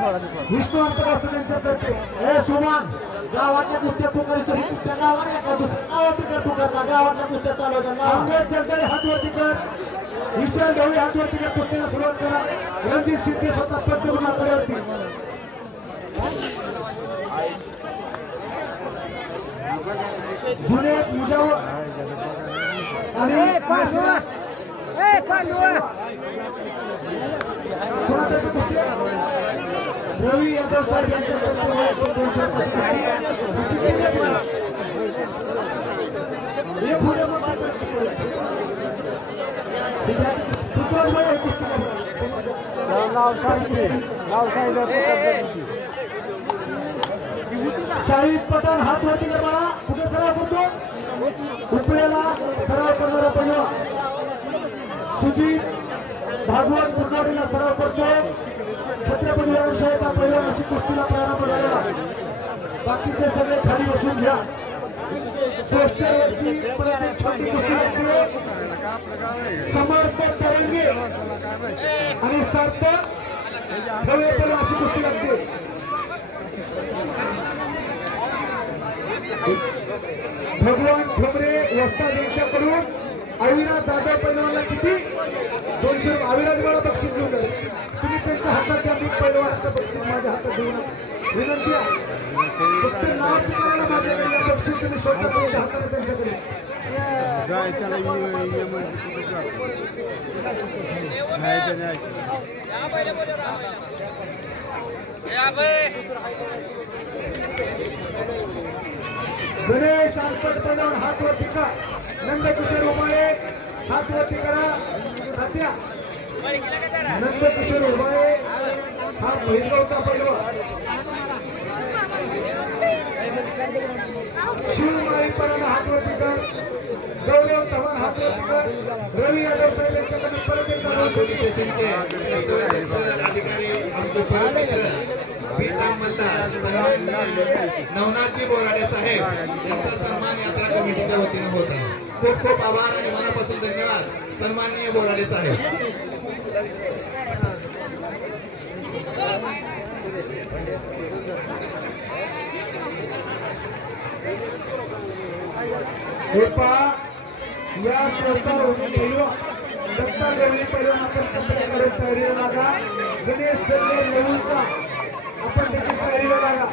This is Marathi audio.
विष्णू अंतराष्ट्र त्यांच्यातर्फे. हे सुमन गावातल्या कुस्त्या पुकारितो ही कुस्त्या गावात एका दुसऱ्या गावात कर पुकारता गावातल्या कुस्त्या चालवतात अंगद जगदळे हात वरती कर. विशाल ढवळे हात वरती कर. कुस्तीला सुरुवात करा. रणजित शिंदे स्वतः कडेवरती जुनेद मुजावर. आणि रवी यादव सर यांच्या शाहिद पठाण हात वरती बाळा. कुठे सराव करतो? उपळ्याला सराव करणारा पहिला सुजित भागवत कुरनाडीला सराव करतो. छत्रपती व्यायामशाळेचा पहिला अशी कुस्तीला प्रारंभ झालेला. बाकीचे सगळे खाली बसून घ्या. पोस्टरवरची प्रत्येक छोटी कुस्ती लागते. समर्थ तरंगे. आणि सार्थक ठेवे पण अशी कुस्ती लागते. भगवान ठोंबरे वस्ताद यांच्याकडून अविराज जाधव पैलवानला किती? दोनशे अविराज मला बक्षीस देऊन जाईल त्यांच्या हातात द्या. मी पहिलं वाटतं बक्षीस माझ्या हातात देऊ नका विनंती आहे. फक्त नाव तुम्हाला माझ्याकडे या बक्षीस तुम्ही स्वतः तुमच्या हाताने त्यांच्याकडे जाय त्याला गणेश आंबट पैलवान हात वरती का नंदकिशोर उमाळे हात वरती करा. तात्या नंद किशोर उभाळे हा बहिरगावचा पैलवान शिवमाळी परण हात कर. गौरव चव्हाण हात कर. रवी यादव साहेब यांच्याकडे परत एकदा दोनशे स्टेशनचे. कर्तव्यदक्ष अधिकारी आमचे परमित्र पीठा मल्हार सन्माननीय नवनाथजी बोराडे साहेब यांचा सन्मान यात्रा कमिटीच्या वतीने होत आहे. खूप खूप आभार आणि मनापासून धन्यवाद. सन्माननीय बोराडे साहेब. दत्ता गणेश सरदेव नवीनचा आपण त्याची तयारीला लागा.